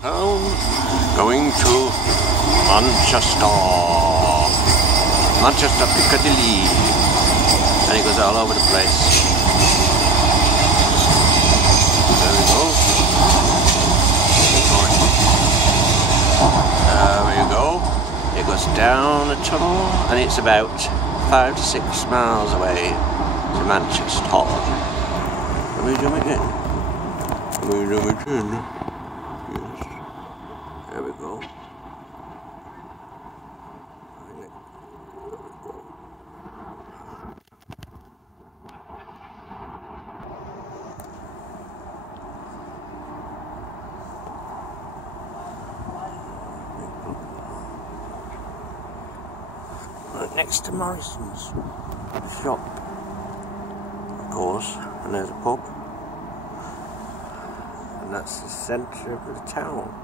Going to Manchester Piccadilly, and it goes all over the place. There we go. There you go. It goes down a tunnel, and it's about 5 to 6 miles away to Manchester. Let me zoom it in. Let me zoom it in. Yes. There we go. Right next to Morrison's shop, of course, and there's a pub, and that's the centre of the town.